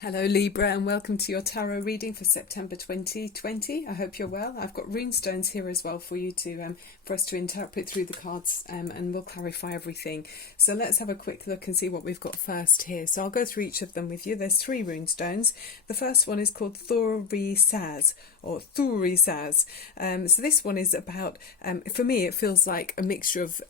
Hello Libra, and welcome to your tarot reading for September 2020. I hope you're well. I've got rune stones here as well for you to for us to interpret through the cards, and we'll clarify everything. So let's have a quick look and see what we've got first here. So I'll go through each of them with you. There's 3 rune stones. The first one is called Thuri Saz or Thuri Saz. So this one is about, for me it feels like a mixture of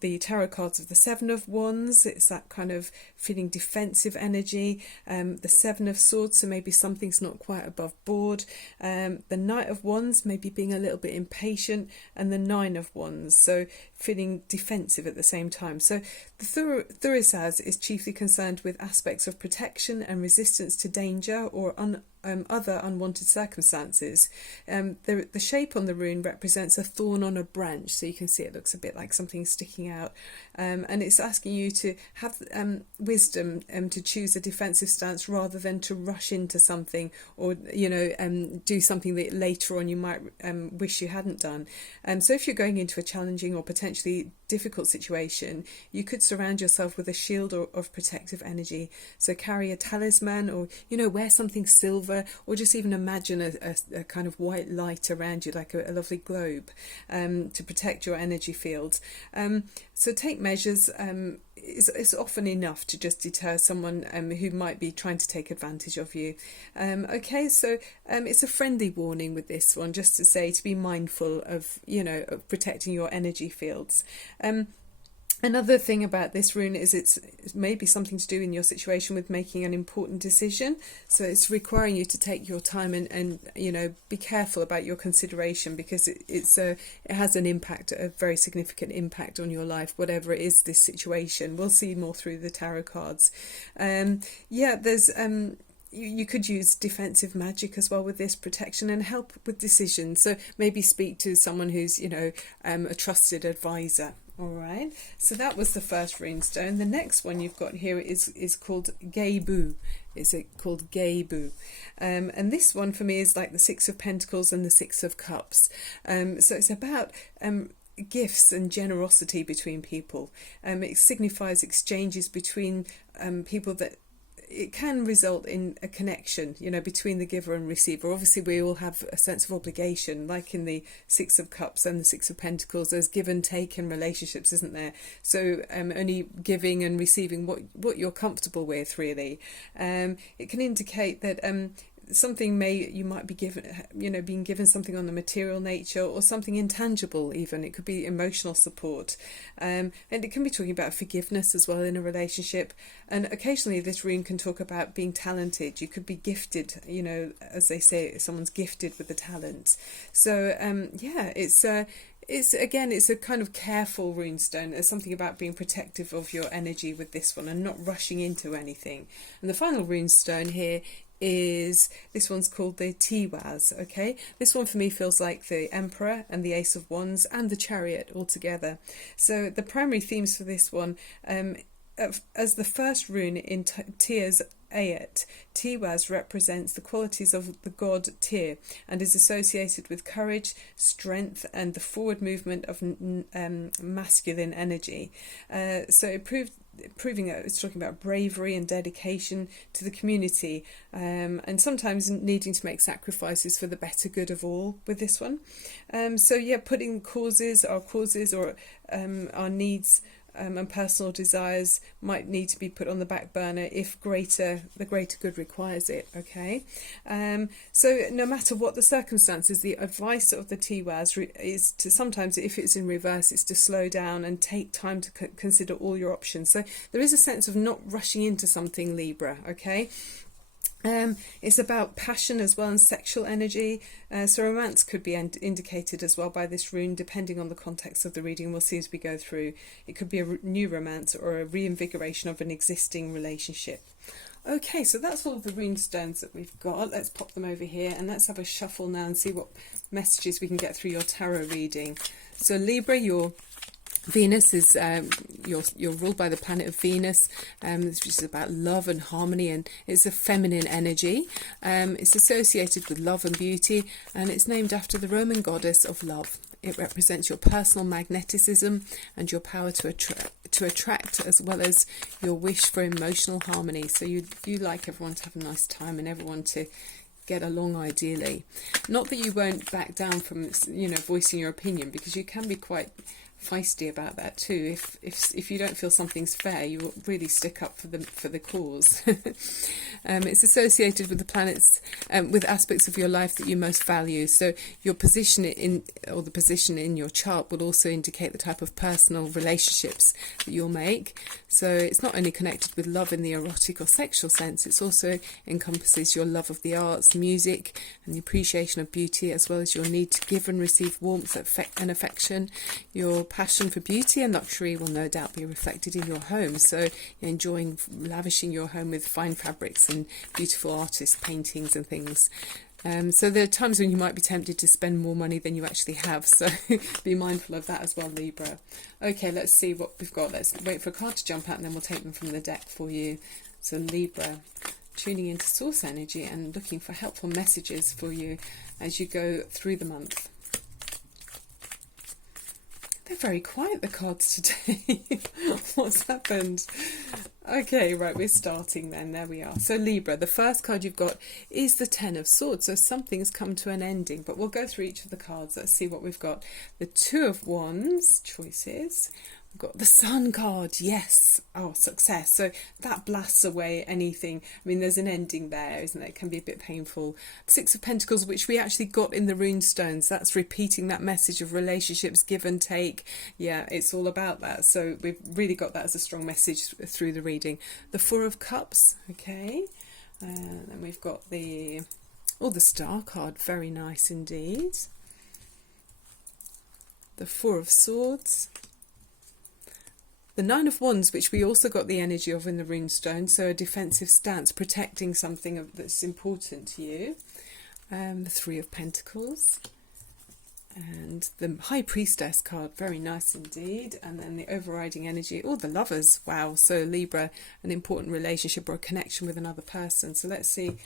the tarot cards of the 7 of Wands. It's that kind of feeling defensive energy. The 7 of Swords, so maybe something's not quite above board. The Knight of Wands, maybe being a little bit impatient. And the 9 of Wands, so feeling defensive at the same time. So the Thurisaz is chiefly concerned with aspects of protection and resistance to danger or other unwanted circumstances. The shape on the rune represents a thorn on a branch, so you can see it looks a bit like something sticking out, and it's asking you to have wisdom to choose a defensive stance rather than to rush into something or do something that later on you might wish you hadn't done. So if you're going into a challenging or potentially difficult situation, you could surround yourself with a shield of protective energy. So carry a talisman, or wear something silver, or just even imagine a kind of white light around you, like a lovely globe, to protect your energy field. So take measures. It's often enough to just deter someone who might be trying to take advantage of you. Okay, so it's a friendly warning with this one, just to say to be mindful of protecting your energy fields. Another thing about this rune is it's maybe something to do in your situation with making an important decision. So it's requiring you to take your time and be careful about your consideration, because it has an impact, a very significant impact on your life, whatever it is, this situation. We'll see more through the tarot cards. There's you could use defensive magic as well with this protection and help with decisions. So maybe speak to someone who's a trusted advisor. All right, so that was the first rune stone. The next one you've got here is called Geibu. It's called Geibu, and this one for me is like the 6 of Pentacles and the 6 of Cups. So it's about gifts and generosity between people. It signifies exchanges between people that it can result in a connection, between the giver and receiver. Obviously, we all have a sense of obligation, like in the 6 of Cups and the 6 of Pentacles. There's give and take in relationships, isn't there? So only giving and receiving what you're comfortable with, really. It can indicate that something you might be given, being given something on the material nature, or something intangible even. It could be emotional support, and it can be talking about forgiveness as well in a relationship. And occasionally this rune can talk about being talented. You could be gifted, as they say, someone's gifted with a talent. So it's a kind of careful runestone. There's something about being protective of your energy with this one and not rushing into anything. And the final runestone here is, this one's called the Tiwaz. Okay, this one for me feels like the Emperor and the Ace of Wands and the Chariot all together. So the primary themes for this one, as the first rune in Tyr's Ayat, Tiwaz represents the qualities of the god Tyr and is associated with courage, strength, and the forward movement of masculine energy. So proving that it's talking about bravery and dedication to the community, and sometimes needing to make sacrifices for the better good of all with this one. Putting our causes or our needs and personal desires might need to be put on the back burner if the greater good requires it. Okay, so no matter what the circumstances, the advice of the Tiwaz is to, sometimes if it's in reverse, it's to slow down and take time to consider all your options. So there is a sense of not rushing into something, Libra. Okay. It's about passion as well and sexual energy. So romance could be indicated as well by this rune, depending on the context of the reading. We'll see as we go through. It could be a new romance or a reinvigoration of an existing relationship. Okay, so that's all of the rune stones that we've got. Let's pop them over here and let's have a shuffle now and see what messages we can get through your tarot reading. So Libra, your Venus is you're ruled by the planet of Venus, which is about love and harmony, and it's a feminine energy. It's associated with love and beauty, and it's named after the Roman goddess of love. It represents your personal magnetism and your power to attract, as well as your wish for emotional harmony. So you like everyone to have a nice time and everyone to get along ideally. Not that you won't back down from, you know, voicing your opinion, because you can be quite feisty about that too. If you don't feel something's fair, you will really stick up for the cause. It's associated with the planets, with aspects of your life that you most value. So your position the position in your chart will also indicate the type of personal relationships that you'll make. So it's not only connected with love in the erotic or sexual sense, it also encompasses your love of the arts, music, and the appreciation of beauty, as well as your need to give and receive warmth and affection. Your passion for beauty and luxury will no doubt be reflected in your home. So you're enjoying lavishing your home with fine fabrics and beautiful artist paintings and things. So there are times when you might be tempted to spend more money than you actually have. So be mindful of that as well, Libra. Okay, let's see what we've got. Let's wait for a card to jump out and then we'll take them from the deck for you. So Libra, tuning into source energy and looking for helpful messages for you as you go through the month. They're very quiet, the cards today. What's happened? Okay, right, we're starting then. There we are. So Libra, the first card you've got is the Ten of Swords. So something's come to an ending, but we'll go through each of the cards. Let's see what we've got. The Two of Wands, choices. We've got the Sun card, yes. Oh, success. So that blasts away anything. I mean, there's an ending there, isn't there? It can be a bit painful. Six of Pentacles, which we actually got in the Rune Stones. That's repeating that message of relationships, give and take. Yeah, it's all about that. So we've really got that as a strong message through the reading. The Four of Cups, okay. And then we've got the Star card, very nice indeed. The Four of Swords. The Nine of Wands, which we also got the energy of in the Rune Stone, so a defensive stance, protecting something that's important to you. The Three of Pentacles. And the High Priestess card, very nice indeed. And then the overriding energy, the Lovers, wow. So Libra, an important relationship or a connection with another person. So let's see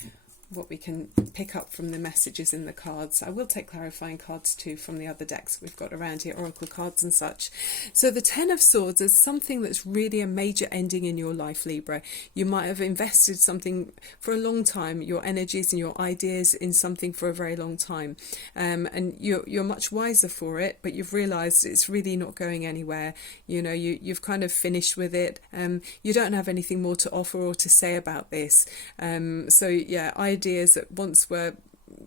what we can pick up from the messages in the cards. I will take clarifying cards too from the other decks we've got around here, oracle cards and such. So the Ten of Swords is something that's really a major ending in your life, Libra. You might have invested something for a long time, your energies and your ideas in something for a very long time, and you're much wiser for it, but you've realized it's really not going anywhere. You know, you've kind of finished with it. You don't have anything more to offer or to say about this. So yeah, ideas that once were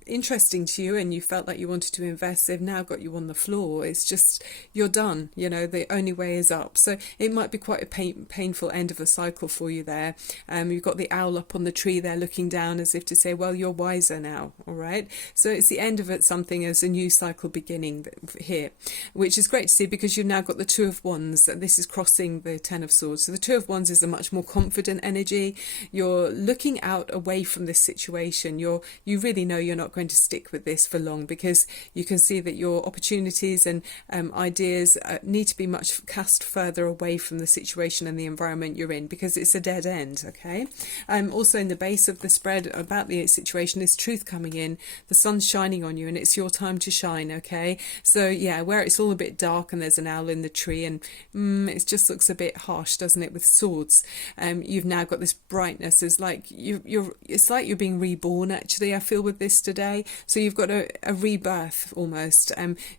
interesting to you and you felt like you wanted to invest, they've now got you on the floor. It's just, you're done, you know, the only way is up. So it might be quite a painful end of a cycle for you there. You've got the owl up on the tree there looking down as if to say, well, you're wiser now, all right? So it's the end of it, something as a new cycle beginning here, which is great to see because you've now got the Two of Wands, and this is crossing the Ten of Swords. So the Two of Wands is a much more confident energy. You're looking out away from this situation. You really know you're not going to stick with this for long, because you can see that your opportunities and ideas need to be much cast further away from the situation and the environment you're in, because it's a dead end. Okay. Also in the base of the spread about the situation is truth coming in. The sun's shining on you and it's your time to shine. Okay, so yeah, where it's all a bit dark and there's an owl in the tree and it just looks a bit harsh, doesn't it, with swords. You've now got this brightness. It's like it's like you're being reborn, actually, I feel, with this today. So you've got a rebirth almost.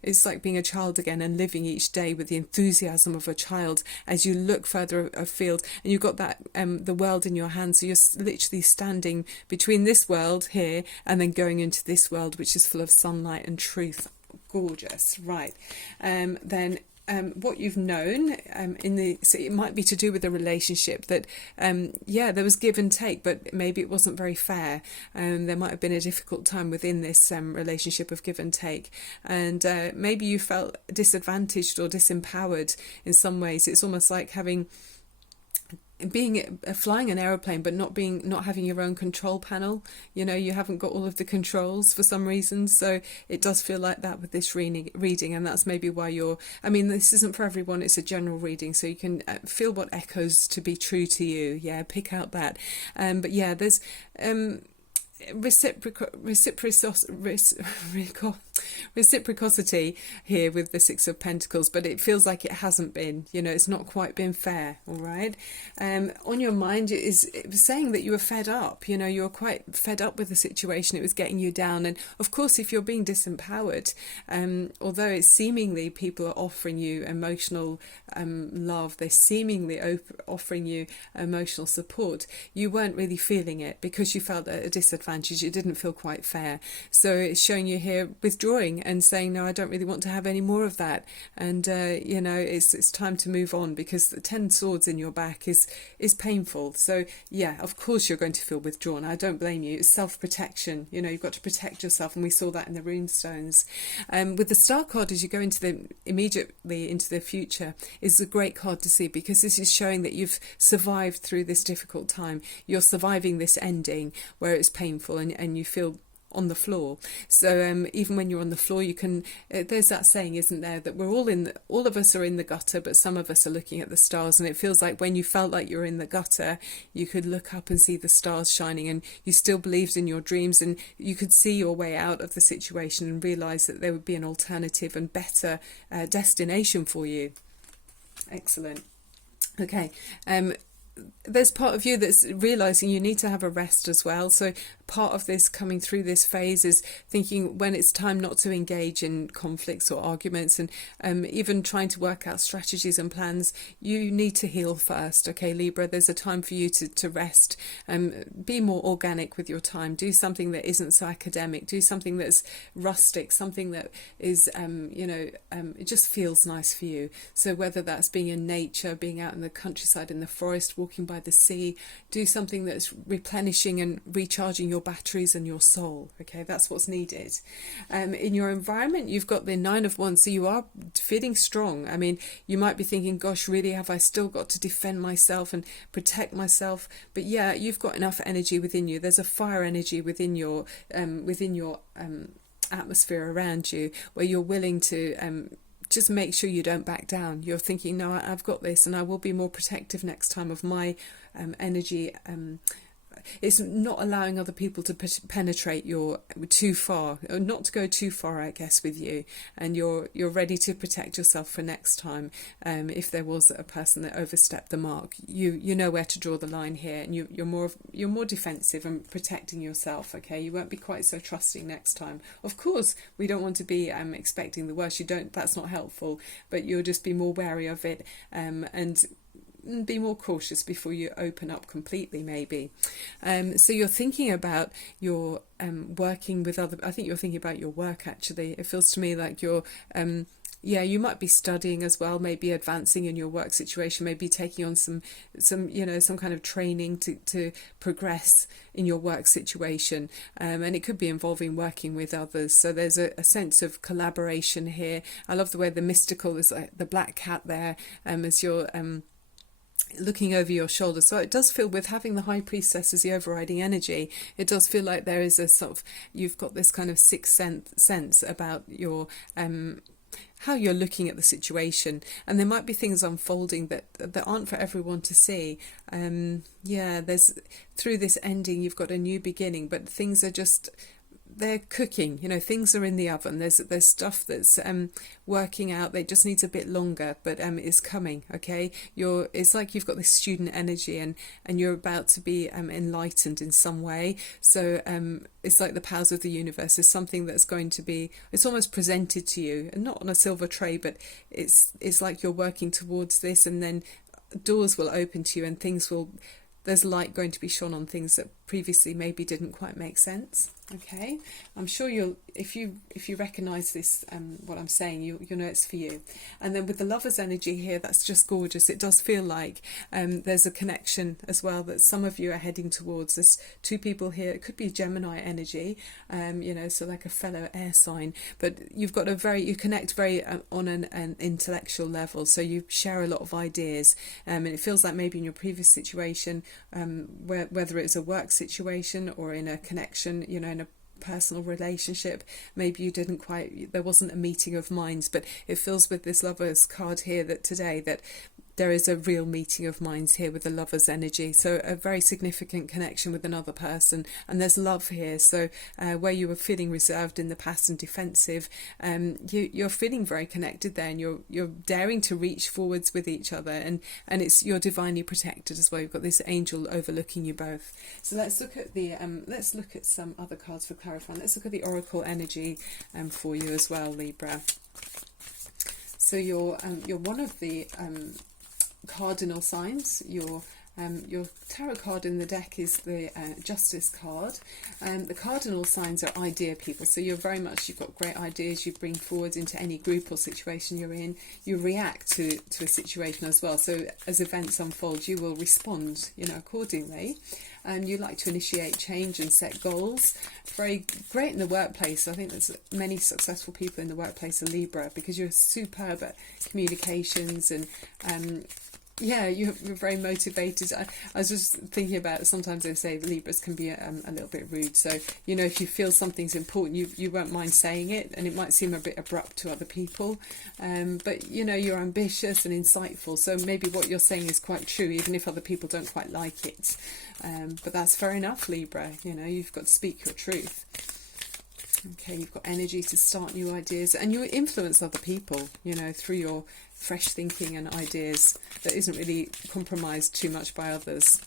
It's like being a child again and living each day with the enthusiasm of a child as you look further afield, and you've got that the world in your hands. So you're literally standing between this world here and then going into this world which is full of sunlight and truth. Gorgeous, right? Then what you've known so it might be to do with a relationship that there was give and take, but maybe it wasn't very fair. There might have been a difficult time within this relationship of give and take, and maybe you felt disadvantaged or disempowered in some ways. It's almost like flying an aeroplane but not having your own control panel. You know, you haven't got all of the controls for some reason. So it does feel like that with this reading, and that's maybe why this isn't for everyone, it's a general reading, so you can feel what echoes to be true to you. Yeah, pick out that. But yeah, there's reciprocity here with the Six of Pentacles, but it feels like it hasn't been, you know, it's not quite been fair. All right. On your mind, it was saying that you were fed up, you know, you were quite fed up with the situation. It was getting you down. And of course, if you're being disempowered, although it's seemingly people are offering you emotional love, they're seemingly offering you emotional support, you weren't really feeling it because you felt at a disadvantage. It didn't feel quite fair. So it's showing you here withdrawing and saying, no, I don't really want to have any more of that. And, you know, it's time to move on, because the 10 swords in your back is painful. So, yeah, of course you're going to feel withdrawn. I don't blame you. It's self-protection. You know, you've got to protect yourself. And we saw that in the Rune Stones. With the Star card, as you go immediately into the future, is a great card to see, because this is showing that you've survived through this difficult time. You're surviving this ending where it's painful and you feel on the floor. So even when you're on the floor, you can, there's that saying, isn't there, that we're all of us are in the gutter, but some of us are looking at the stars. And it feels like when you felt like you were in the gutter, you could look up and see the stars shining, and you still believed in your dreams, and you could see your way out of the situation and realize that there would be an alternative and better destination for you. Excellent. Okay. There's part of you that's realizing you need to have a rest as well. So part of this coming through this phase is thinking when it's time not to engage in conflicts or arguments, and even trying to work out strategies and plans. You need to heal first. Okay, Libra, there's a time for you to rest. Be more organic with your time. Do something that isn't so academic. Do something that's rustic, something that is, it just feels nice for you. So whether that's being in nature, being out in the countryside, in the forest, walking by the sea, do something that's replenishing and recharging your batteries and your soul. Okay, that's what's needed. In your environment, you've got the 9 of Wands, so you are feeling strong. I mean, you might be thinking, gosh, really, have I still got to defend myself and protect myself? But yeah, you've got enough energy within you. There's a fire energy within your atmosphere around you, where you're willing to just make sure you don't back down. You're thinking, no, I've got this, and I will be more protective next time of my energy. It's not allowing other people to penetrate your too far, or not to go too far, I guess, with you. And you're ready to protect yourself for next time. If there was a person that overstepped the mark, you know where to draw the line here, and you're more defensive and protecting yourself. Okay, you won't be quite so trusting next time. Of course, we don't want to be expecting the worst. That's not helpful. But you'll just be more wary of it, and be more cautious before you open up completely, maybe. So you're thinking about your working with other. I think you're thinking about your work, actually. It feels to me like you're you might be studying as well, maybe advancing in your work situation, maybe taking on some kind of training to progress in your work situation, and it could be involving working with others. So there's a sense of collaboration here. I love the way the mystical is, like the black cat there, as you're looking over your shoulder. So it does feel, with having the High Priestess as the overriding energy, it does feel like there is a sort of, you've got this kind of sixth sense about your how you're looking at the situation, and there might be things unfolding that aren't for everyone to see. There's, through this ending, you've got a new beginning, but things are just, they're cooking, things are in the oven. There's stuff that's working out. It just needs a bit longer, but it's coming. Okay, it's like you've got this student energy, and you're about to be enlightened in some way. So it's like the powers of the universe is something that's going to be, it's almost presented to you, and not on a silver tray, but it's like you're working towards this, and then doors will open to you, and there's light going to be shone on things that previously maybe didn't quite make sense. Okay, I'm sure if you recognize this, what I'm saying, you'll know it's for you. And then with the Lover's energy here, that's just gorgeous. It does feel like there's a connection as well that some of you are heading towards. There's 2 people here. It could be Gemini energy, so like a fellow air sign, but you connect very on an intellectual level. So you share a lot of ideas, and it feels like maybe in your previous situation, whether it's a work situation or in a connection, in a personal relationship, maybe there wasn't a meeting of minds, but it feels with this Lover's card here that today that there is a real meeting of minds here with the lover's energy, so a very significant connection with another person, and there's love here. So where you were feeling reserved in the past and defensive, you're feeling very connected there, and you're daring to reach forwards with each other, and you're divinely protected as well. You've got this angel overlooking you both. So let's look at some other cards for clarifying. Let's look at the oracle energy for you as well, Libra. So you're one of the cardinal signs. Your tarot card in the deck is the Justice card. The cardinal signs are idea people, so you've got great ideas you bring forward into any group or situation you're in. You react to a situation as well, so as events unfold you will respond accordingly. You like to initiate change and set goals. Very great in the workplace. I think there's many successful people in the workplace are Libra, because you're superb at communications, and you're very motivated. I was just thinking about, sometimes they say Libras can be a little bit rude. So, if you feel something's important, you won't mind saying it, and it might seem a bit abrupt to other people. But, you're ambitious and insightful. So maybe what you're saying is quite true, even if other people don't quite like it. But that's fair enough, Libra. You've got to speak your truth. Okay, you've got energy to start new ideas, and you influence other people, through your fresh thinking and ideas that isn't really compromised too much by others.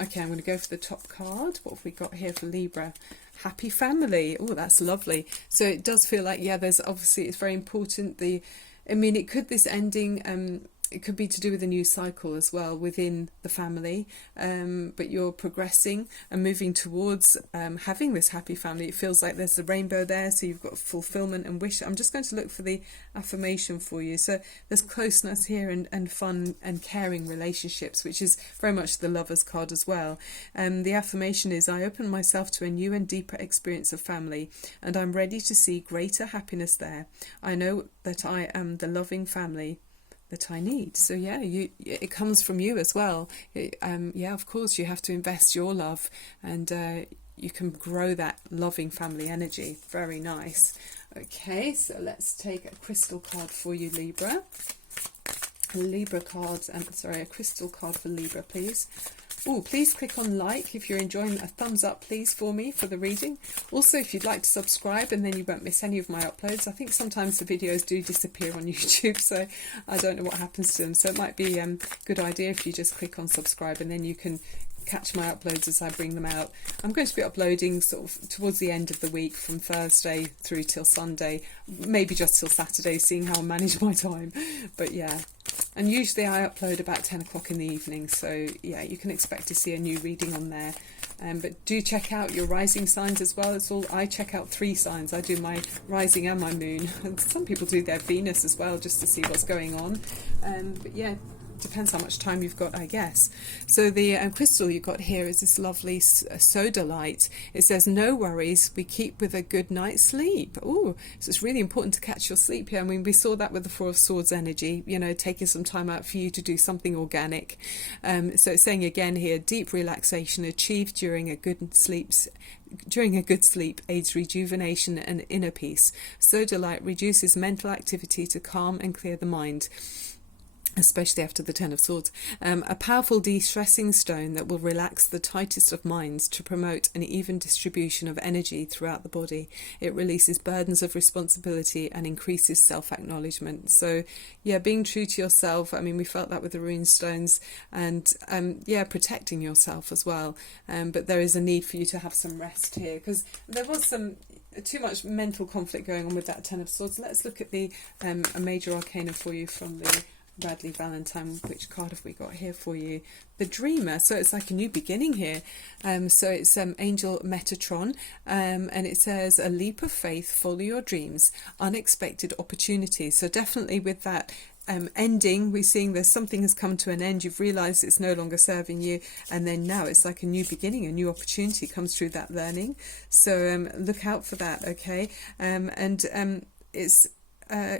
Okay, I'm going to go for the top card. What have we got here for Libra? Happy family. Oh, that's lovely. So it does feel like, there's obviously, it's very important. This ending, it could be to do with a new cycle as well within the family, but you're progressing and moving towards having this happy family. It feels like there's a rainbow there, so you've got fulfillment and wish. I'm just going to look for the affirmation for you. So there's closeness here and fun and caring relationships, which is very much the Lover's card as well. The affirmation is, I open myself to a new and deeper experience of family, and I'm ready to see greater happiness there. I know that I am the loving family that I need. So it comes from you as well. Of course you have to invest your love, and you can grow that loving family energy. Very nice. Okay, so let's take a crystal card for you, Libra. A crystal card for Libra, please. Oh, please click on like if you're enjoying. A thumbs up, please, for me for the reading. Also, if you'd like to subscribe, and then you won't miss any of my uploads. I think sometimes the videos do disappear on YouTube, so I don't know what happens to them. So it might be a good idea if you just click on subscribe, and then you can catch my uploads as I bring them out. I'm going to be uploading sort of towards the end of the week, from Thursday through till Sunday, maybe just till Saturday, seeing how I manage my time. But and usually I upload about 10 o'clock in the evening, so you can expect to see a new reading on there. But do check out your rising signs as well. I check out 3 signs. I do my rising and my moon, and some people do their Venus as well, just to see what's going on. Depends how much time you've got, I guess. So the crystal you've got here is this lovely soda light. It says, no worries, we keep with a good night's sleep. Oh, so it's really important to catch your sleep here. We saw that with the Four of Swords energy, taking some time out for you to do something organic. So it's saying again here, deep relaxation achieved during a good sleep aids rejuvenation and inner peace. Soda light reduces mental activity to calm and clear the mind, especially after the Ten of Swords. A powerful de-stressing stone that will relax the tightest of minds to promote an even distribution of energy throughout the body. It releases burdens of responsibility and increases self-acknowledgement. So being true to yourself. We felt that with the Rune Stones, and protecting yourself as well. But there is a need for you to have some rest here, because there was too much mental conflict going on with that Ten of Swords. Let's look at the a major arcana for you from the Bradley Valentine. Which card have we got here for you? The Dreamer. So it's like a new beginning here. So it's Angel Metatron, and it says, a leap of faith, follow your dreams, unexpected opportunities. So definitely with that ending, we're seeing there's something has come to an end. You've realized it's no longer serving you, and then now it's like a new beginning, a new opportunity comes through that learning. So look out for that. Okay. It's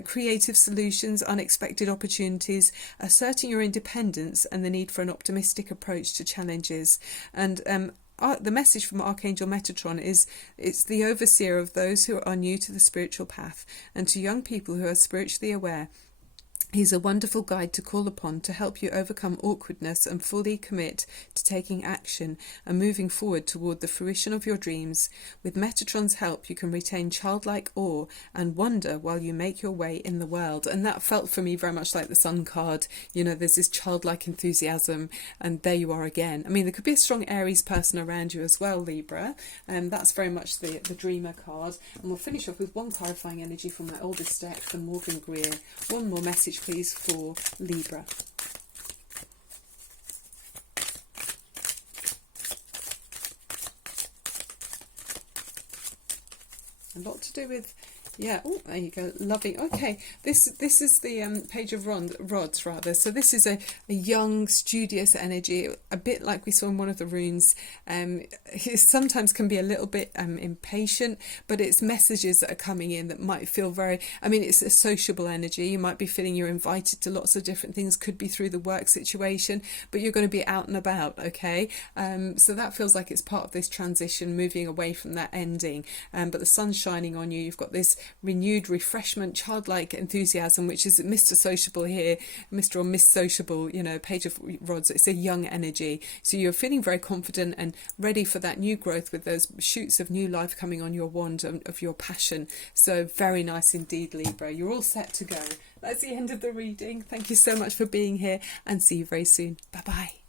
creative solutions, unexpected opportunities, asserting your independence, and the need for an optimistic approach to challenges. And the message from Archangel Metatron is, it's the overseer of those who are new to the spiritual path, and to young people who are spiritually aware. He's a wonderful guide to call upon to help you overcome awkwardness and fully commit to taking action and moving forward toward the fruition of your dreams. With Metatron's help, you can retain childlike awe and wonder while you make your way in the world. And that felt for me very much like the Sun card. You know, there's this childlike enthusiasm, and there you are again. I mean, there could be a strong Aries person around you as well, Libra. That's very much the Dreamer card. And we'll finish off with one clarifying energy from my oldest deck, the Morgan Greer. One more message, please, for Libra. A lot to do with, yeah, oh, there you go, loving. Okay, this is the page of rods, rather. So this is a young, studious energy, a bit like we saw in one of the runes. It sometimes can be a little bit impatient, but it's messages that are coming in that might feel very, I mean, it's a sociable energy. You might be feeling you're invited to lots of different things, could be through the work situation, but you're going to be out and about, okay? So that feels like it's part of this transition, moving away from that ending. But the sun's shining on you. You've got this renewed refreshment, childlike enthusiasm, which is Mr. Sociable here, Mr. or Miss Sociable, you know, page of rods. It's a young energy. So you're feeling very confident and ready for that new growth with those shoots of new life coming on your wand of your passion. So very nice indeed, Libra. You're all set to go. That's the end of the reading. Thank you so much for being here, and see you very soon. Bye-bye.